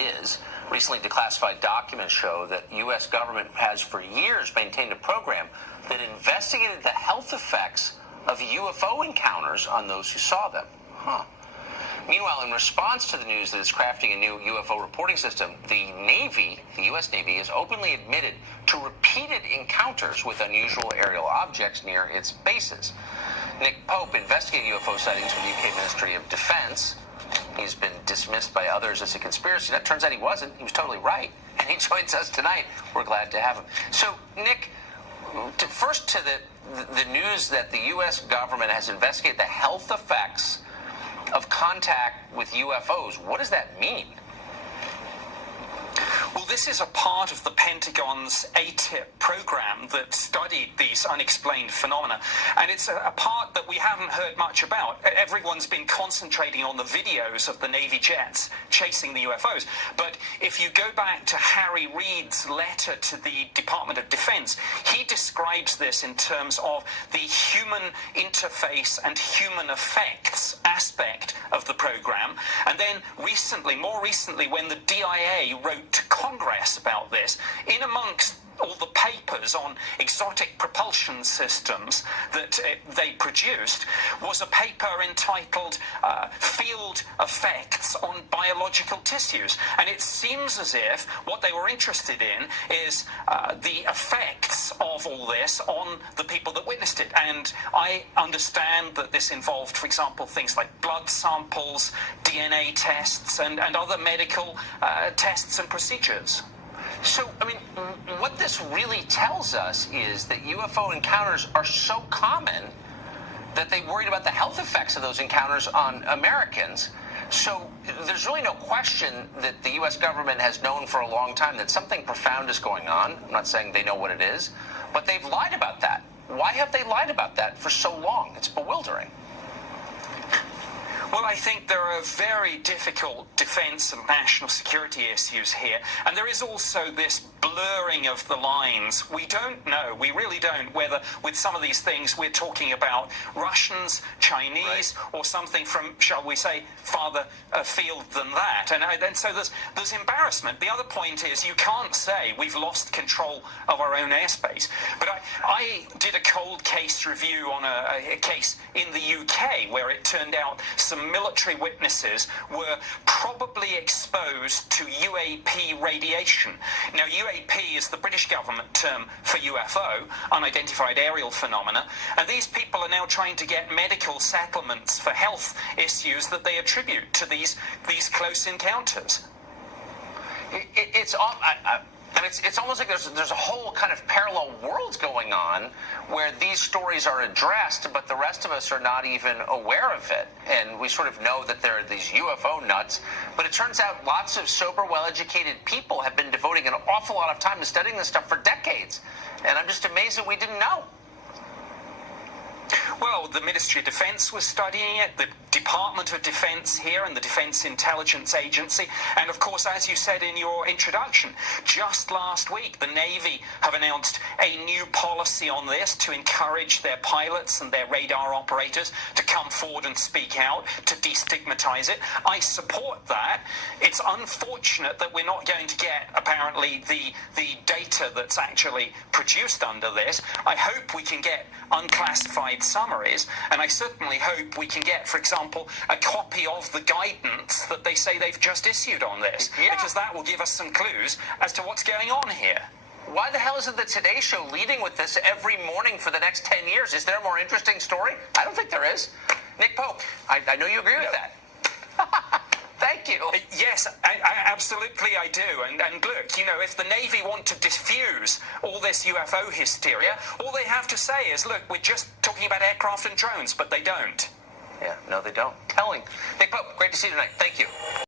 is. Recently declassified documents show that U.S. government has for years maintained a program that investigated the health effects of UFO encounters on those who saw them. Meanwhile, in response to the news that it's crafting a new UFO reporting system, the Navy, the U.S. Navy, has openly admitted to repeated encounters with unusual aerial objects near its bases. Nick Pope investigated UFO sightings with the UK Ministry of Defense. He's been dismissed by others as a conspiracy. That turns out he wasn't. He was totally right. And he joins us tonight. We're glad to have him. So, Nick, first to the news that the U.S. government has investigated the health effects of contact with UFOs. What does that mean? Well, this is a part of the Pentagon's ATIP program that studied these unexplained phenomena, and it's a part that we haven't heard much about. Everyone's been concentrating on the videos of the Navy jets chasing the UFOs, but if you go back to Harry Reid's letter to the Department of Defense, he describes this in terms of the human interface and human effects aspect of the program. And then more recently, when the DIA wrote to Congress about this, in amongst all the papers on exotic propulsion systems that they produced was a paper entitled Field Effects on Biological Tissues. And it seems as if what they were interested in is the effects of all this on the people that witnessed it. And I understand that this involved, for example, things like blood samples, DNA tests, and other medical tests and procedures. So, I mean, what this really tells us is that UFO encounters are so common that they worried about the health effects of those encounters on Americans. So there's really no question that the U.S. government has known for a long time that something profound is going on. I'm not saying they know what it is, but they've lied about that. Why have they lied about that for so long? It's bewildering. Well, I think there are very difficult defense and national security issues here, and there is also this blurring of the lines. We don't know, we really don't, whether with some of these things we're talking about Russians, Chinese, or something from, shall we say, farther afield than that. And so there's embarrassment. The other point is you can't say we've lost control of our own airspace. But I did a cold case review on a case in the UK where it turned out some military witnesses were probably exposed to UAP radiation. Now, UAP is the British government term for UFO, unidentified aerial phenomena, and these people are now trying to get medical settlements for health issues that they attribute to these close encounters. It's almost like there's a whole kind of parallel worlds going on where these stories are addressed, but the rest of us are not even aware of it. And we sort of know that there are these UFO nuts, but it turns out lots of sober, well-educated people have been devoting an awful lot of time to studying this stuff for decades. And I'm just amazed that we didn't know. Well, the Ministry of Defense was studying it, the Department of Defense here and the Defense Intelligence Agency, and of course, as you said in your introduction, just last week the Navy have announced a new policy on this to encourage their pilots and their radar operators to come forward and speak out, to destigmatize it. I support that. It's unfortunate that we're not going to get, apparently, the data that's actually produced under this. I hope we can get unclassified summaries, and I certainly hope we can get, for example, a copy of the guidance that they say they've just issued on this, because that will give us some clues as to what's going on here. Why the hell isn't the Today Show leading with this every morning for the next 10 years? Is there a more interesting story? I don't think there is. Nick Pope, I know you agree with that. Thank you. Yes, absolutely I do. And look, you know, if the Navy want to diffuse all this UFO hysteria, all they have to say is, look, we're just talking about aircraft and drones, but they don't. Yeah, no, they don't. Telling. Nick Pope, great to see you tonight. Thank you.